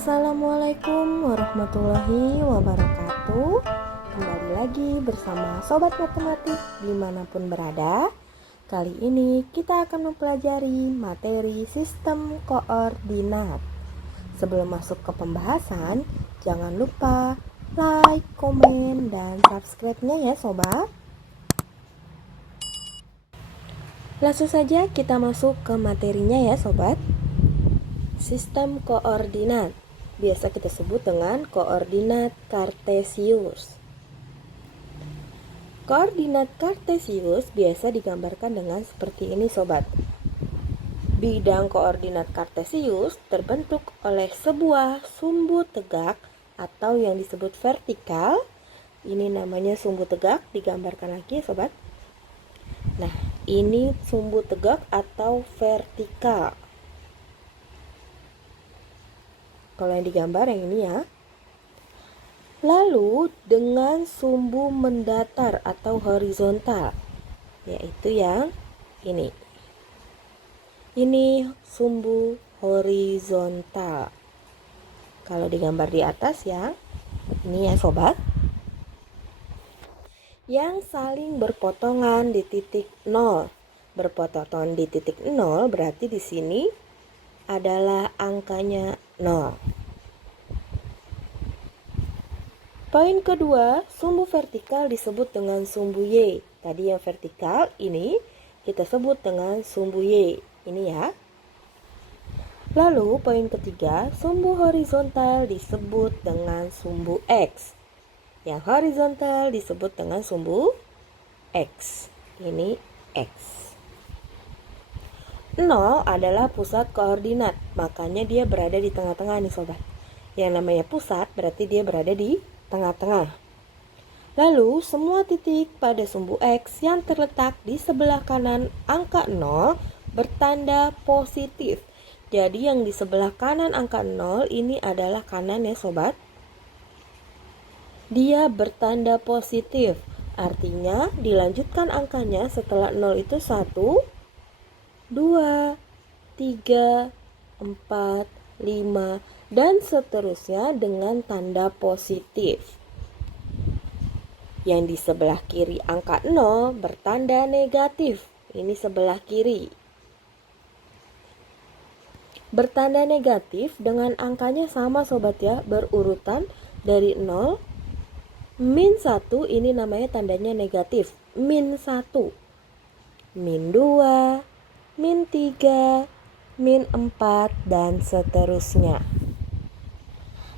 Assalamualaikum warahmatullahi wabarakatuh. Kembali lagi bersama Sobat Matematik dimanapun berada. Kali ini kita akan mempelajari materi sistem koordinat. Sebelum masuk ke pembahasan, jangan lupa like, komen, dan subscribe-nya ya sobat. Langsung saja kita masuk ke materinya ya sobat. Sistem koordinat biasa kita sebut dengan koordinat kartesius. Koordinat kartesius biasa digambarkan dengan seperti ini sobat. Bidang koordinat kartesius terbentuk oleh sebuah sumbu tegak atau yang disebut vertikal. Ini namanya sumbu tegak, digambarkan lagi sobat. Nah, ini sumbu tegak atau vertikal. Kalau yang digambar yang ini ya. Lalu dengan sumbu mendatar atau horizontal, yaitu yang ini. Ini sumbu horizontal. Kalau digambar di atas ya, ini ya sobat. Yang saling berpotongan di titik 0. Berpotongan di titik 0 berarti di sini adalah angkanya 0. Poin kedua, sumbu vertikal disebut dengan sumbu Y. Tadi yang vertikal ini kita sebut dengan sumbu Y. Ini ya. Lalu poin ketiga, sumbu horizontal disebut dengan sumbu X. Yang horizontal disebut dengan sumbu X. Ini X. 0 adalah pusat koordinat, makanya dia berada di tengah-tengah nih sobat. Yang namanya pusat berarti dia berada di tengah-tengah. Lalu semua titik pada sumbu X yang terletak di sebelah kanan angka 0 bertanda positif. Jadi yang di sebelah kanan angka 0 ini adalah kanan ya sobat. Dia bertanda positif. Artinya dilanjutkan angkanya setelah 0 itu 1, 2, 3, 4, 5, dan seterusnya dengan tanda positif. Yang di sebelah kiri angka 0 bertanda negatif. Ini sebelah kiri. Bertanda negatif dengan angkanya sama sobat ya, berurutan dari 0. Min 1 ini namanya tandanya negatif. Min 1. Min 2. Min 3. Min 4 dan seterusnya.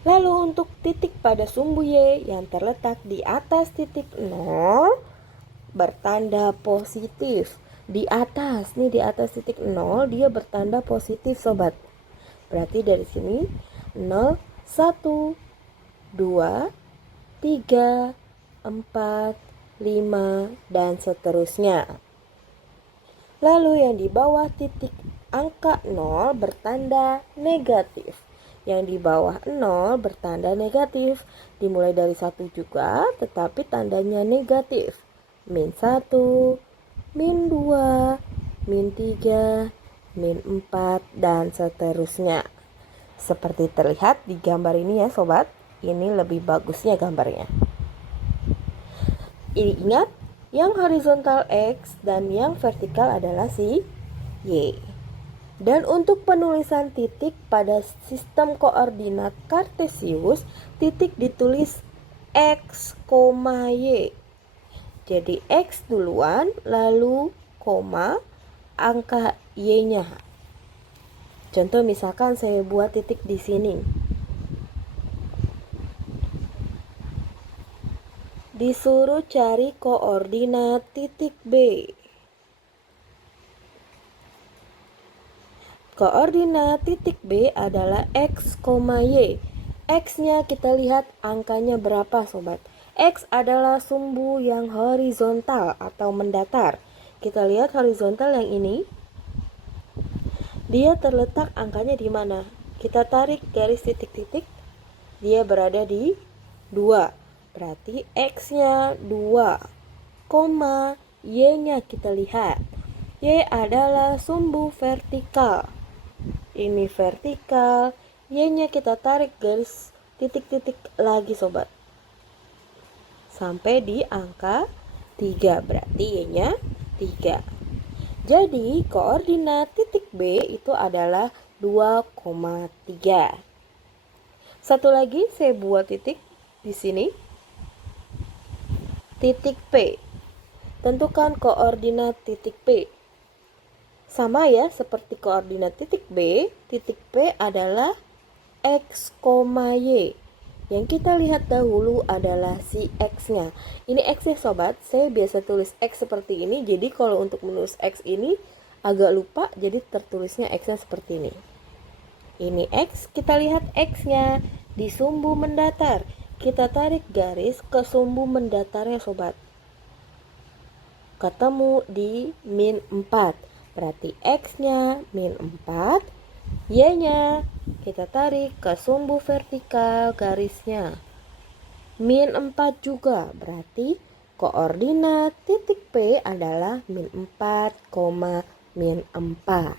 Lalu untuk titik pada sumbu Y yang terletak di atas titik 0 bertanda positif. Di atas titik 0 dia bertanda positif sobat. Berarti dari sini 0, 1, 2, 3, 4, 5 dan seterusnya. Lalu yang di bawah titik angka 0 bertanda negatif. Yang di bawah 0 bertanda negatif. Dimulai dari 1 juga tetapi tandanya negatif. Min 1, min 2, min 3, min 4 dan seterusnya. Seperti terlihat di gambar ini ya sobat. Ini lebih bagusnya gambarnya. Ini ingat, yang horizontal X dan yang vertikal adalah si Y. Dan untuk penulisan titik pada sistem koordinat kartesius, titik ditulis X, Y. Jadi X duluan, lalu koma, angka Y-nya. Contoh misalkan saya buat titik di sini. Disuruh cari koordinat titik B. Koordinat titik B adalah X, Y. X-nya kita lihat angkanya berapa sobat. X adalah sumbu yang horizontal atau mendatar. Kita lihat horizontal yang ini. Dia terletak angkanya di mana? Kita tarik garis titik-titik. Dia berada di 2. Berarti X-nya 2, Y-nya kita lihat. Y adalah sumbu vertikal. Ini vertikal, Y-nya kita tarik garis titik-titik lagi sobat. Sampai di angka 3, berarti Y-nya 3. Jadi koordinat titik B itu adalah 2,3. Satu lagi saya buat titik di sini. Titik P. Tentukan koordinat titik P. Sama ya seperti koordinat titik B, titik P adalah X, Y. Yang kita lihat dahulu adalah si X-nya. Ini X ya sobat, saya biasa tulis X seperti ini. Jadi kalau untuk menulis X ini agak lupa, jadi tertulisnya X-nya seperti ini. Ini X, kita lihat X-nya di sumbu mendatar. Kita tarik garis ke sumbu mendatarnya sobat. Ketemu di min 4. Berarti X-nya min 4. Y-nya kita tarik ke sumbu vertikal garisnya. Min 4 juga. Berarti koordinat titik P adalah min 4, min 4.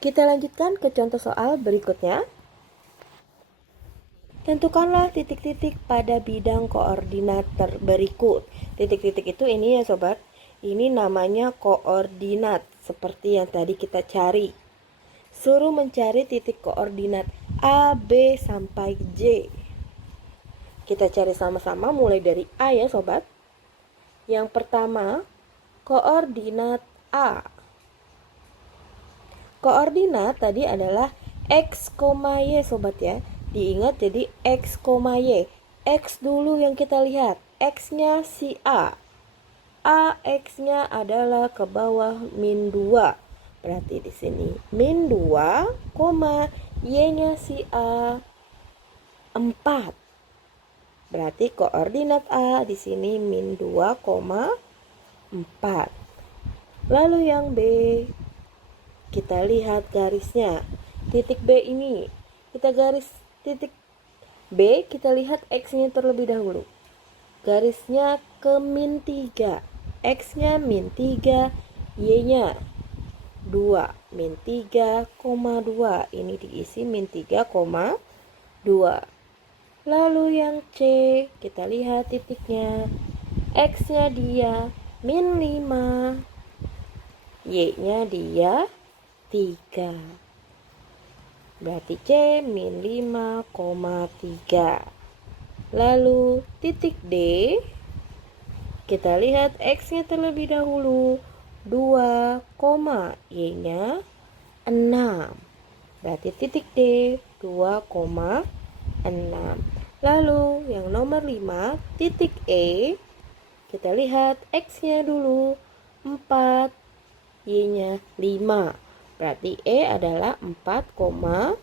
Kita lanjutkan ke contoh soal berikutnya. Tentukanlah titik-titik pada bidang koordinat berikut. Titik-titik itu ini ya sobat. Ini namanya koordinat seperti yang tadi kita cari. Suruh mencari titik koordinat A, B sampai J. Kita cari sama-sama mulai dari A ya sobat. Yang pertama, koordinat A. Koordinat tadi adalah X, Y sobat ya. Diingat jadi X, Y. X dulu yang kita lihat. X-nya si A. X-nya adalah ke bawah min 2. Berarti di sini min 2, Y-nya si A 4. Berarti koordinat A di sini min 2,4. Lalu yang B, kita lihat garisnya. Titik B ini, kita garis titik B, kita lihat X-nya terlebih dahulu. Garisnya ke min 3. X-nya min 3, Y-nya 2, min 3,2. Ini diisi min 3,2. Lalu yang C, kita lihat titiknya. X-nya dia min 5, Y-nya dia 3. Berarti C min 5,3. Lalu titik D, kita lihat X-nya terlebih dahulu 2, Y-nya 6. Berarti titik D 2,6. Lalu yang nomor 5, titik E, kita lihat X-nya dulu 4, Y-nya 5. Berarti E adalah 4,5.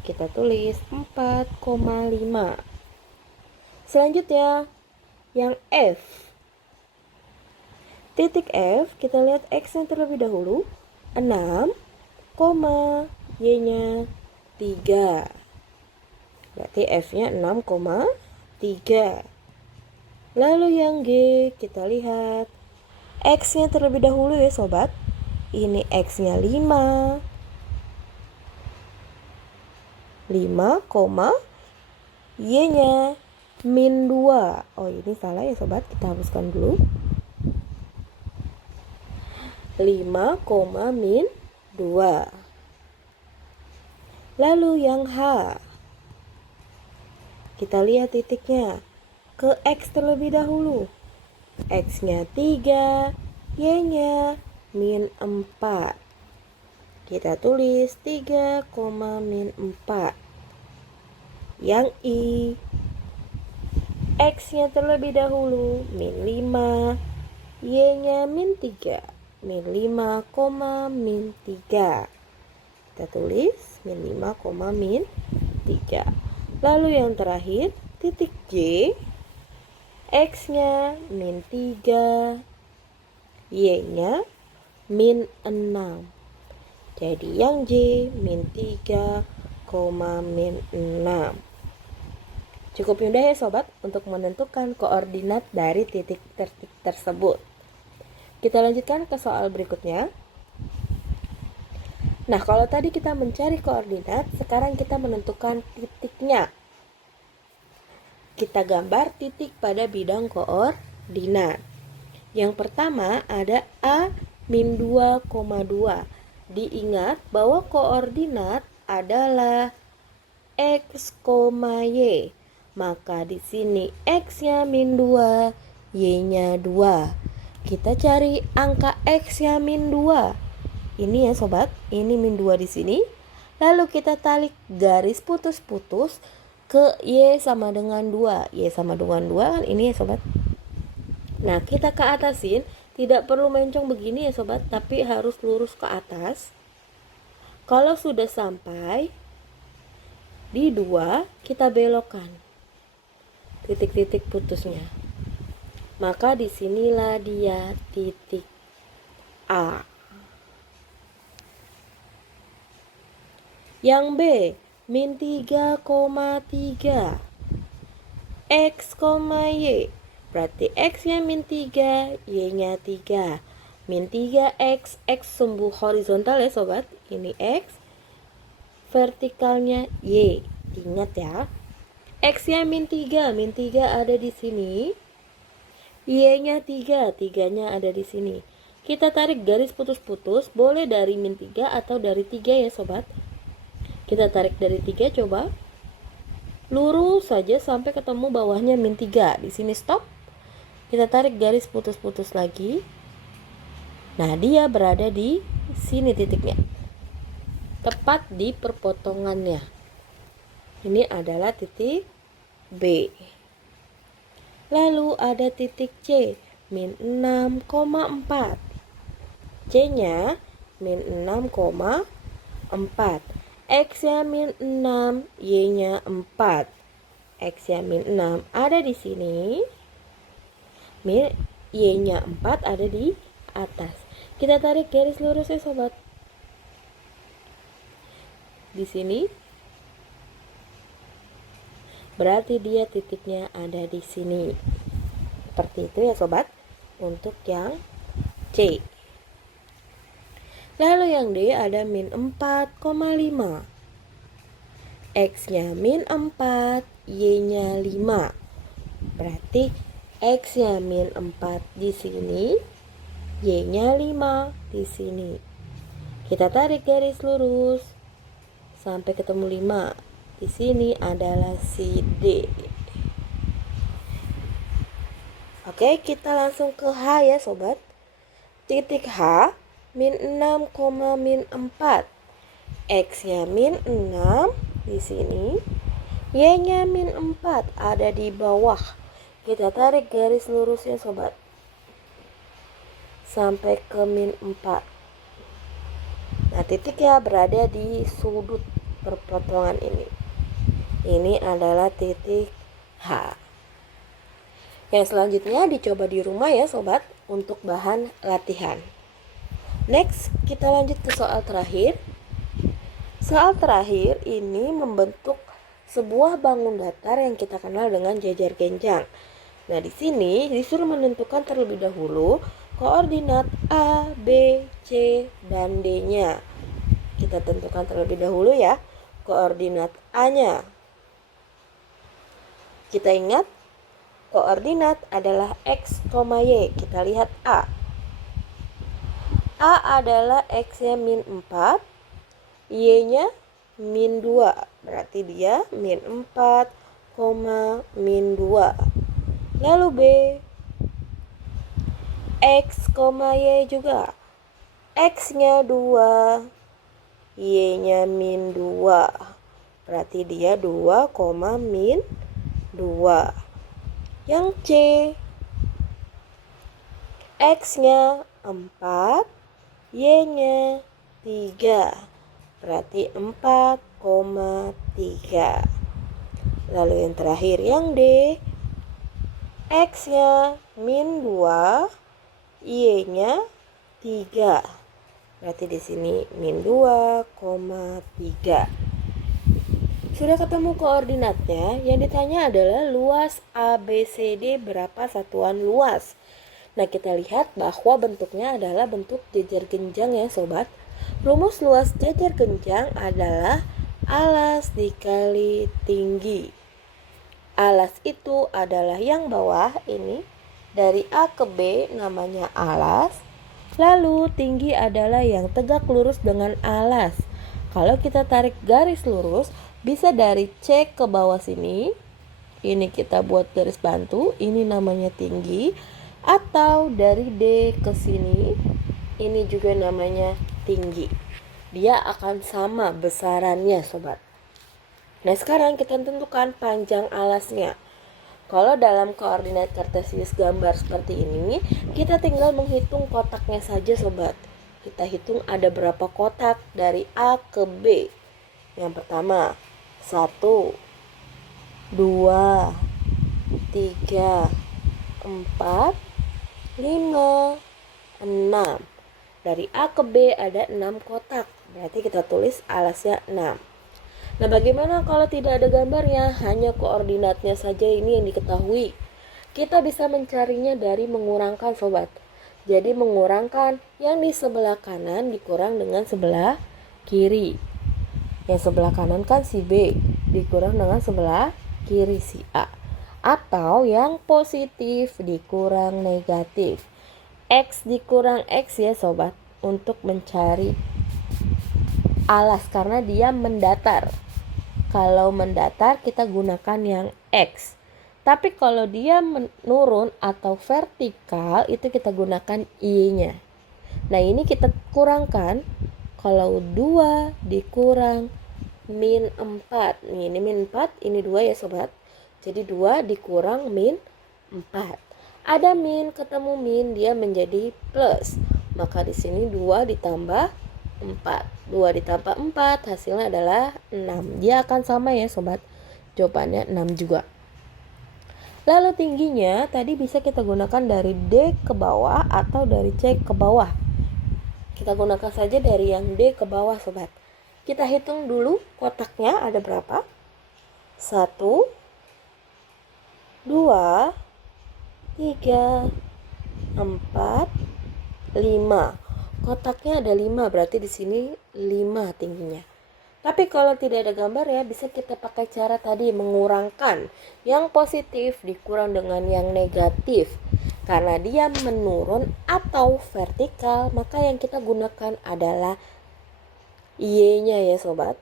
Kita tulis 4,5. Selanjutnya yang F. Titik F, kita lihat X-nya terlebih dahulu 6, Y-nya 3. Berarti F-nya 6,3. Lalu yang G, kita lihat X-nya terlebih dahulu ya sobat. Ini X-nya 5, Y-nya min 2. Oh ini salah ya sobat, kita hapuskan dulu. 5, min 2. Lalu yang H, kita lihat titiknya. Ke X terlebih dahulu. X-nya 3, Y-nya min 4. Kita tulis 3, min 4. Yang I, X-nya terlebih dahulu min 5, Y-nya min 3. Min 5, min 3. Kita tulis min 5, min 3. Lalu yang terakhir titik J, X-nya min 3, Y-nya min 6. Jadi yang J min 3, min 6. Cukup mudah ya sobat untuk menentukan koordinat dari titik tersebut. Kita lanjutkan ke soal berikutnya. Nah, kalau tadi kita mencari koordinat, sekarang kita menentukan titiknya. Kita gambar titik pada bidang koordinat. Yang pertama ada A-2,2. Diingat bahwa koordinat adalah X, Y. Maka di sini X-nya min 2, Y-nya 2. Kita cari angka X-nya min 2. Ini ya sobat, ini min 2 di sini. Lalu kita tarik garis putus-putus ke Y sama dengan 2. Y sama dengan 2 kan ini ya sobat. Nah, kita ke atasin, tidak perlu mencong begini ya sobat, tapi harus lurus ke atas. Kalau sudah sampai di 2, kita belokkan titik-titik putusnya. Maka disinilah dia titik A. Yang B, min 3,3. X, Y. Berarti X-nya min 3, Y-nya 3. Min 3X, X sumbu horizontal ya sobat. Ini X, vertikalnya Y. Ingat ya. X-nya min 3 ada di sini. Y-nya 3, 3-nya ada di sini. Kita tarik garis putus-putus, boleh dari min 3 atau dari 3 ya sobat. Kita tarik dari 3 coba. Lurus saja sampai ketemu bawahnya min 3. Di sini stop. Kita tarik garis putus-putus lagi. Nah, dia berada di sini titiknya. Tepat di perpotongannya. Ini adalah titik B. Lalu ada titik C, min 6,4. C-nya min 6,4. X-nya min 6, Y-nya 4. X-nya min 6 ada di sini. Y-nya 4 ada di atas. Kita tarik garis lurus ya sobat. Di sini. Berarti dia titiknya ada di sini. Seperti itu ya sobat. Untuk yang C. Lalu yang D ada min 4,5. X-nya min 4, Y-nya 5. Berarti X-nya min 4 di sini, Y-nya 5 di sini. Kita tarik garis lurus sampai ketemu 5. Di sini adalah si D. Oke, kita langsung ke H ya sobat. Titik H, min 6, min 4. X-nya min 6 di sini. Y-nya min 4 ada di bawah. Kita tarik garis lurusnya sobat. Sampai ke min 4. Nah, titiknya berada di sudut perpotongan ini. Ini adalah titik H. Yang selanjutnya dicoba di rumah ya sobat, untuk bahan latihan. Next, kita lanjut ke soal terakhir. Soal terakhir ini membentuk sebuah bangun datar yang kita kenal dengan jajar genjang. Nah, di sini disuruh menentukan terlebih dahulu koordinat A, B, C, dan D-nya. Kita tentukan terlebih dahulu ya koordinat A-nya. Kita ingat koordinat adalah X, Y. Kita lihat A. A adalah X-nya min 4, Y-nya min 2. Berarti dia min 4, min 2. Lalu B, X, Y juga. X-nya 2, Y-nya min 2. Berarti dia 2, min 2. Yang C, X-nya 4, Y-nya 3. Berarti 4,3. Lalu yang terakhir yang D, X-nya min 2, Y-nya 3. Berarti di sini min 2,3. Sudah ketemu koordinatnya, yang ditanya adalah luas ABCD berapa satuan luas. Nah, kita lihat bahwa bentuknya adalah bentuk jajar genjang ya sobat. Rumus luas jajar genjang adalah alas dikali tinggi. Alas itu adalah yang bawah ini, dari A ke B namanya alas. Lalu tinggi adalah yang tegak lurus dengan alas. Kalau kita tarik garis lurus, bisa dari C ke bawah sini. Ini kita buat garis bantu, ini namanya tinggi. Atau dari D ke sini, ini juga namanya tinggi. Dia akan sama besarannya, sobat. Nah, sekarang kita tentukan panjang alasnya. Kalau dalam koordinat kartesius gambar seperti ini, kita tinggal menghitung kotaknya saja, sobat. Kita hitung ada berapa kotak dari A ke B. Yang pertama, 1, 2, 3, 4, 5, 6. Dari A ke B ada 6 kotak. Berarti kita tulis alasnya 6. Nah, bagaimana kalau tidak ada gambarnya, hanya koordinatnya saja ini yang diketahui? Kita bisa mencarinya dari mengurangkan, sobat. Jadi mengurangkan yang di sebelah kanan dikurang dengan sebelah kiri. Yang sebelah kanan kan si B, dikurang dengan sebelah kiri si A. Atau yang positif dikurang negatif. X dikurang X ya, sobat, untuk mencari alas karena dia mendatar. Kalau mendatar kita gunakan yang X. Tapi kalau dia menurun atau vertikal itu kita gunakan Y-nya. Nah, ini kita kurangkan. Kalau 2 dikurang min 4. Nih, ini min 4, ini 2 ya, sobat. Jadi 2 dikurang min 4. Ada min ketemu min, dia menjadi plus. Maka di sini 2 ditambah 4. 2 ditambah 4 hasilnya adalah 6. Dia akan sama ya, sobat. Jawabannya 6 juga. Lalu tingginya tadi bisa kita gunakan dari D ke bawah atau dari C ke bawah. Kita gunakan saja dari yang D ke bawah, sobat. Kita hitung dulu kotaknya ada berapa. 1, 2, 3, 4, 5. Kotaknya ada 5, berarti di sini 5 tingginya. Tapi kalau tidak ada gambar ya, bisa kita pakai cara tadi mengurangkan. Yang positif dikurang dengan yang negatif. Karena dia menurun atau vertikal, maka yang kita gunakan adalah Y-nya ya, sobat.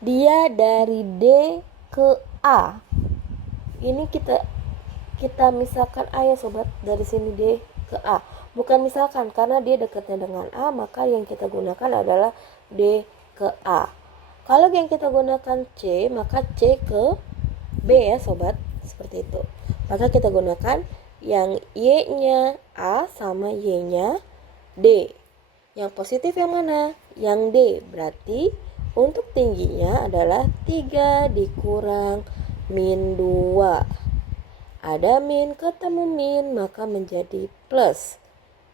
Dia dari D ke A. Ini kita misalkan A ya, sobat, dari sini D ke A. Bukan misalkan, karena dia dekatnya dengan A, maka yang kita gunakan adalah D ke A. Kalau yang kita gunakan C, maka C ke B ya, sobat. Seperti itu. Maka kita gunakan yang Y-nya A sama Y-nya D. Yang positif yang mana? Yang D. Berarti untuk tingginya adalah 3 dikurang min 2. Ada min ketemu min, maka menjadi plus.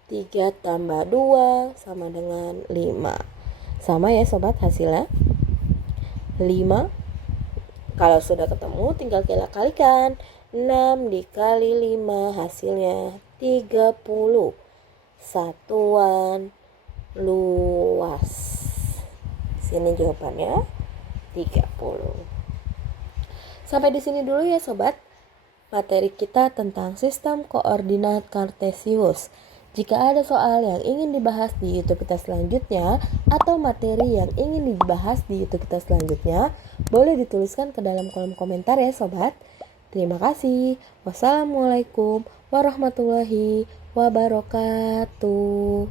3 tambah 2 sama dengan 5. Sama ya, sobat, hasilnya 5. Kalau sudah ketemu tinggal kita kalikan. 6 dikali 5 hasilnya 30. Satuan luas. Sini jawabannya 30. Sampai di sini dulu ya, sobat. Materi kita tentang sistem koordinat kartesius. Jika ada soal yang ingin dibahas di YouTube kita selanjutnya atau materi yang ingin dibahas di YouTube kita selanjutnya, boleh dituliskan ke dalam kolom komentar ya, sobat. Terima kasih. Wassalamualaikum warahmatullahi wabarakatuh.